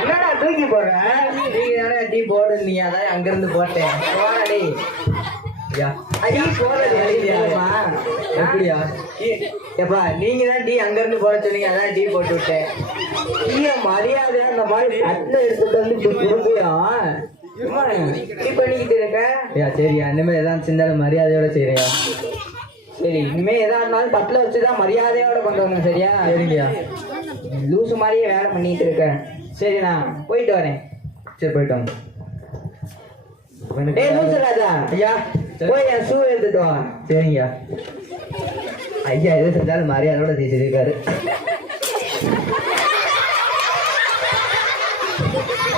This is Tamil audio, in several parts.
என்னடா தூக்கி போடுற? நீங்க தானே டீ போடு, நீ அதான் அங்க இருந்து போட்டேன். போடா எப்படியா? எப்பா நீங்க தான் டீ அங்க இருந்து போட சொன்னீங்க, அதான் டீ போட்டு விட்டேன். டீய மரியாதையா அந்த மாதிரி தட்டுல எடுத்துட்டு வந்து டீ பண்ணிக்கிட்டு இருக்க. சரியா, இனிமே ஏதாவது செஞ்சாலும் மரியாதையோட செய்யறியா? சரி, இனிமே எதா இருந்தாலும் தட்டுல வச்சுதான் மரியாதையோட கொண்டு வரணும். சரியா? சரிங்கய்யா. லூசு மாதிரியே வேலை பண்ணிட்டு இருக்கேன். சரி, நான் போயிட்டு வரேன். சரி, போயிட்டு வாங்க. டேய் லூசு ராஜா, ஐயா போய் என் ஷூ எடுத்துட்டு வா. சரிங்கய்யா. ஐயா எது செஞ்சாலும் மரியாதையோட செய்திருக்காரு.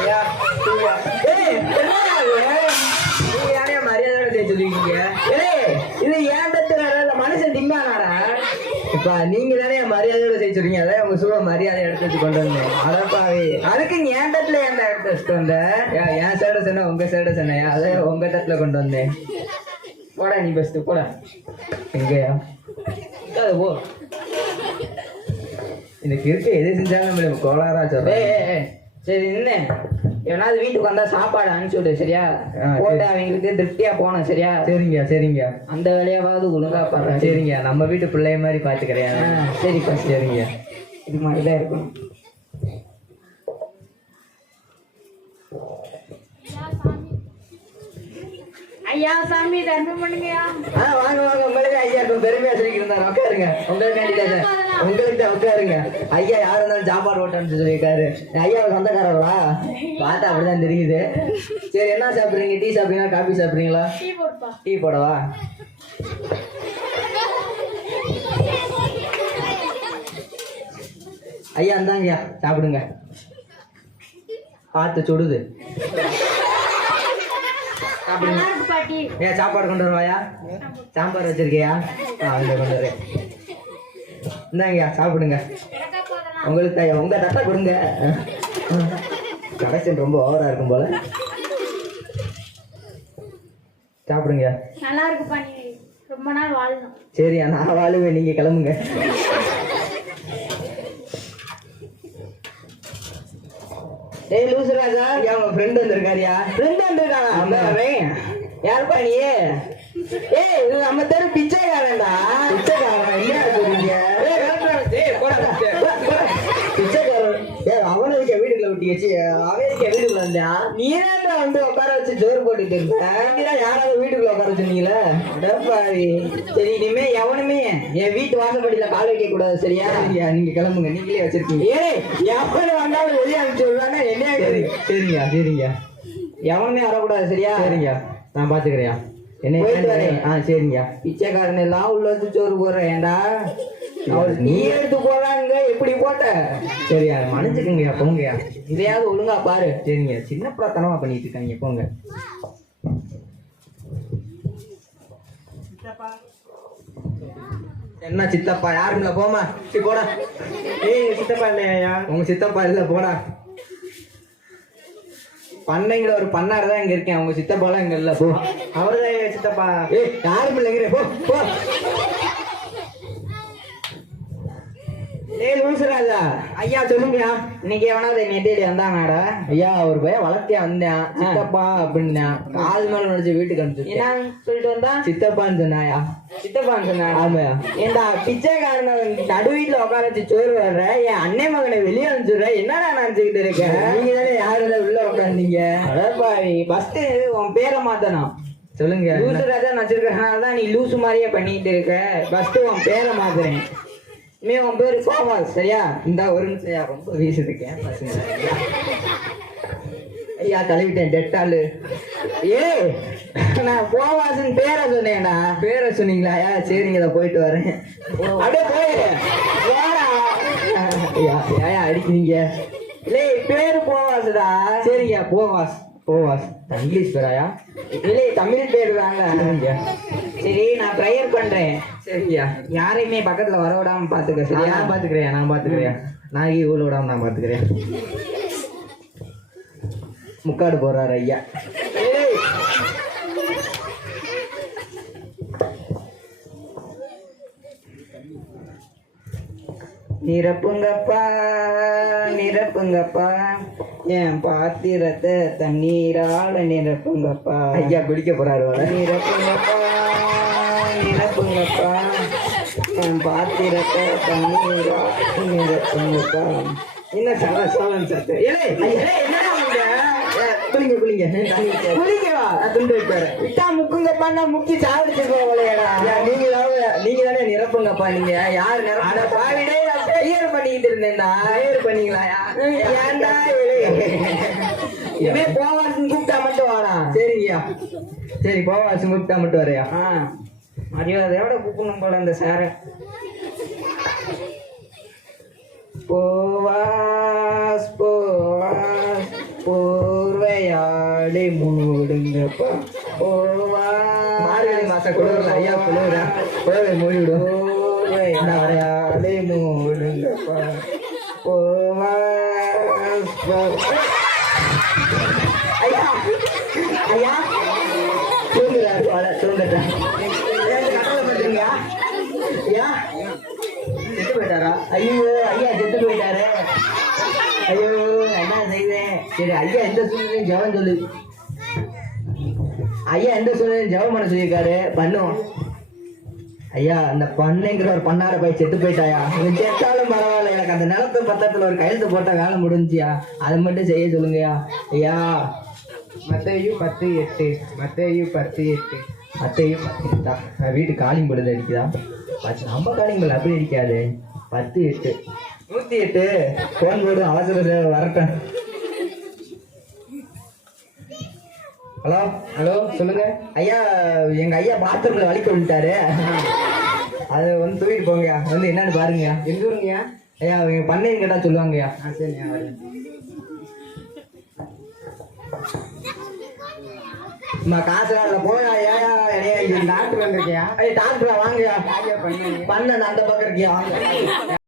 ஐயா நீங்க யாரையா மரியாதையோட செய்ய சொல்லிருக்கீங்க? இது ஏன் தத்துறாரா மனுஷன் திம்பானாரா? இப்ப நீங்க தானே மரியாதையோட செய்ய சொல்றீங்க, அதான் உங்க சூழ மரியாதை எடுத்து கொண்டு வந்தேன். அதப்பாவே அதுக்கு என் தட்டுல ஏன்டா எடுத்து வச்சுட்டு வந்த? என் சைட சொன்ன உங்க சைட சொன்னையா? அதை உங்க தட்டுல கொண்டு வந்தேன். போடா நீ பெஸ்ட் போடா. எங்கயா அது போ. எனக்கு இருக்க எது செஞ்சாலும் நம்மளுக்கு கோளாரா சொல்றேன். சரி என்ன எவனாவது வீட்டுக்கு வந்தா சாப்பாடு அனுப்பிச்சு விடு. சரியா? போட்டு அவங்களுக்கு திருப்தியா போனோம். சரியா? சரிங்க சரிங்க. அந்த வேலையாவது ஒழுங்கா பாரு. சரிங்க, நம்ம வீட்டு பிள்ளைய மாதிரி பாத்துக்கிறேன். சரிப்பா. சரிங்க, இது மாதிரிதான் இருக்கணும். ஐயா சாமி தர்மம் பண்ணுங்கயா. வாங்க வாங்க, உங்களுக்கு ஐயா பெருமையா சொல்லிட்டு இருந்தாரு. உட்காருங்க, உங்களுக்கு உங்களுக்கு தான் உட்காருங்க. ஐயா யாரு இருந்தாலும் சாப்பாடு ஓட்டணும்னு சொல்லியிருக்காரு. ஐயா சொந்தக்காரங்களா? பார்த்தா அப்படிதான் தெரியுது. சரி, என்ன சாப்பிடுறீங்க? டீ சாப்பிடுறீங்களா, காபி சாப்பிடுறீங்களா? டீ போடவா? ஐயா இந்தாங்கய்யா சாப்பிடுங்க. பார்த்து சுடுது. சாப்பாடு கொண்டு வருவாயா? சாம்பார் வச்சிருக்கியா? கொண்டு வரேன். இந்தாங்கய்யா சாப்பிடுங்க. உங்களுக்கு உங்க தட்டை கொடுங்க. கடைசன் ரொம்ப ஓவரா இருக்கும் போல. சாப்பிடுங்க. நல்லா இருக்குப்பா, நீ ரொம்ப நாள் வாழணும். சரியா, நான் வாழுவேன், நீங்க கிளம்புங்க. டேய் லூசு ராஜா, உங்க ஃப்ரெண்ட் வந்திருக்காரியா? ஃப்ரெண்ட் வந்திருக்காங்க. யாருப்பா நீ? ஏய் இது நம்ம தெரு பிச்சைக்காரன்டா. பிச்சைக்காரன் என்ன சொல்றீங்க? பிச்சைக்காரன் அவனை இருக்க வீட்டுக்குள்ள விட்டி வச்சு அவன் இருக்க வீட்டுக்குள்ள வந்தா நீ வந்து உட்கார வச்சு ஜோறு போட்டுட்டு இருந்த. யாராவது வீட்டுக்குள்ள உட்கார வச்சுனீங்களே? சரி, இனிமே எவனுமே என் வீட்டு வாசப்படியில கால் வைக்க கூடாது. சரியா? நீங்க கிளம்புங்க, நீங்களே வச்சிருக்கீங்க. ஏய் எவனு வந்தாலும் வெளியே அனுப்பிச்சு விடுவாங்க. என்ன? சரிங்க சரிங்க, எவனுமே வரக்கூடாது. சரியா? சரிங்க, நான் பாத்துக்கிறேன். என்ன போயிட்டு வரேன். சரிங்க. பிச்சைக்காரன் எல்லாம் உள்ள வச்சு சோறு போடுறேன். ஏண்டா நீ எடுத்து போறாங்க, எப்படி போட்ட? சரியா, மன்னிச்சுக்குங்கய்யா, போங்கய்யா. இதையாவது ஒழுங்கா பாரு. சரிங்க, சின்ன பிரார்த்தனமா பண்ணிட்டு இருக்காங்க. போங்க. என்ன சித்தப்பா? யாருங்களா? போமா. சரி போடா. ஏய் சித்தப்பா இல்லையா? உங்க சித்தப்பா இல்ல, போடா. பண்ணைங்கிற ஒரு பண்ணாரு தான் இங்க இருக்கேன். உங்க சித்தப்பாலாம் இங்க இல்ல. போ. அவருதான் சித்தப்பா. ஏய் யாரும் இல்லைங்கிற, போ போ. ஏய் லூசுராஜா, ஐயா சொல்லுங்கயா. இன்னைக்கு எவனாவது என்னை தேடி வந்தாங்கடா? ஐயா ஒரு பையன் வளர்த்தியா வந்தேன், சித்தப்பா அப்படின்னா கால் மேல நடிச்சு வீட்டுக்கு அனுப்பிச்சு. என்ன சொல்லிட்டு வந்தா? சித்தப்பான்னு சொன்னாயா? சித்தப்பான்னு சொன்னா? ஆமாயா. ஏண்டா பிச்சைக்காரனை நடு வீட்டுல உட்கார வச்சு சோறு வர்ற, என் அண்ணன் மகனை வெளியே அனுப்பிச்சுடுற. என்னடா நினைச்சுக்கிட்டு இருக்கேன்? நீங்க தானே யாரு உள்ள உட்காந்தீங்க? அடப்பாவி, ஃபர்ஸ்ட் உன் பேரை மாத்தணும். சொல்லுங்க. லூசு ராஜா வச்சிருக்கனாலதான் நீ லூசு மாதிரியே பண்ணிட்டு இருக்க. ஃபர்ஸ்ட் உன் பேரை மாத்துறேன். உன் பேரு கோவாஸ். சரியா? இந்த ஒரு நிமிஷம், ரொம்ப வீசிருக்கேன் பசங்க. ஐயா தழுவிட்டேன், டெட்டாலு. ஏ நான் கோவாசன் பேரை சொன்னேன்டா. பேரை சொன்னீங்களா? சரிங்க, இதை போயிட்டு வரேன். அப்படியே போயிரு. ஏயா அடிக்கிறீங்க? இல்லை பேரு போவாசுடா. சரிங்க, போவாஸ். Boaz English பேராயா? இல்லை தமிழ் பேர் தாங்க. சரி, நான் ப்ரேயர் பண்றேன். சரியா? யாரையுமே பக்கத்துல வர விடாம பாத்துக்க. சரியா? நான் பாத்துக்கிறேன், நான் பாத்துக்கிறேன். நான் ஊழ விடாம நான் பாத்துக்கிறேன். முக்காடு போறாரு ஐயா. நிரப்புங்கப்பா நிரப்புங்கப்பா என் பாத்திரத்தை தண்ணீரால நிரப்புங்கப்பா. ஐயா குடிக்க போறாரு. நிரப்புங்கப்பா நிரப்புங்கப்பா என் பாத்திரத்தை தண்ணீரால நிரப்புங்கப்பா. என்ன சலன் சத்து குளிங்க குளிங்க குளிக்கவா துண்டு வைப்பாரு விட்டா முக்குங்கப்பா முக்கி சாப்பிட்டு போகலையடா. நீங்க தானே நிரப்புங்கப்பா. நீங்க யாரு பாவிடே ஐயர் பண்ணிக்கிட்டு இருந்தேன்டா. ஐயர் பண்ணீங்களா? ஏன்டா இதே போவாசம் கூப்பிட்டா மட்டும் வாடா. சரிங்கய்யா சரி போவாசம் கூப்பிட்டா மட்டும் வரையா. மரியாதையோட கூப்பிடணும் போல இந்த சாரை. Boaz Boaz போர்வையாளி மூடுங்கப்பா. மார்கழி மாசம் குளிர்ல ஐயா குளிர குளிரை மூடிவிடும். போர்வையாளி மூடுங்கப்பா. போவாஸ் ஐயா ஐயா தூங்குறாரு தூங்குறேன். பண்றீங்க ஐயா செத்து போயிட்டாரா? ஐயோ ஐயா செத்து போயிட்டாரு. ஐயோ என்ன செய்வேன். சரி ஐயா எந்த சூழ்நிலையும் ஜெபம் சொல்லு. ஐயா எந்த சூழ்நிலையும் ஜெபம் பண்ண சொல்லியிருக்காரு பண்ணுவோம். ஐயா அந்த பண்ணைங்கிற ஒரு பண்ணார போய் செத்து போயிட்டாயா. இவன் செத்தாலும் பரவாயில்ல, எனக்கு அந்த நிலத்து பத்திரத்துல ஒரு கையெழுத்து போட்டா வேலை முடிஞ்சியா. அதை மட்டும் செய்ய சொல்லுங்கய்யா. ஐயா மத்தேயு 10:8 மத்தேயு 10:8 மத்தேயு 10:8 வீட்டு காலிங் பொழுது அடிக்குதா? நம்ம காலிங் பொழுது அப்படி அடிக்காது. 10:8 108 போன் போடு அவசர வரட்டும். ஹலோ ஹலோ சொல்லுங்க ஐயா எங்க ஐயா பாத்ரூம்ல வலிக்க விட்டாரு. அது வந்து தூக்கிட்டு போங்கய்யா. வந்து என்னன்னு பாருங்கய்யா. எங்க ஊருங்கய்யா? ஐயா அவங்க பண்ணைன்னு கேட்டா சொல்லுவாங்கய்யா. சரிண்ணா வரேன். காசு போயா ஏன் டாக்டர் வந்திருக்கியா? டாக்டர் வாங்கயா. ஐயா பண்ண பண்ண அந்த பக்கம் இருக்கியா வாங்க.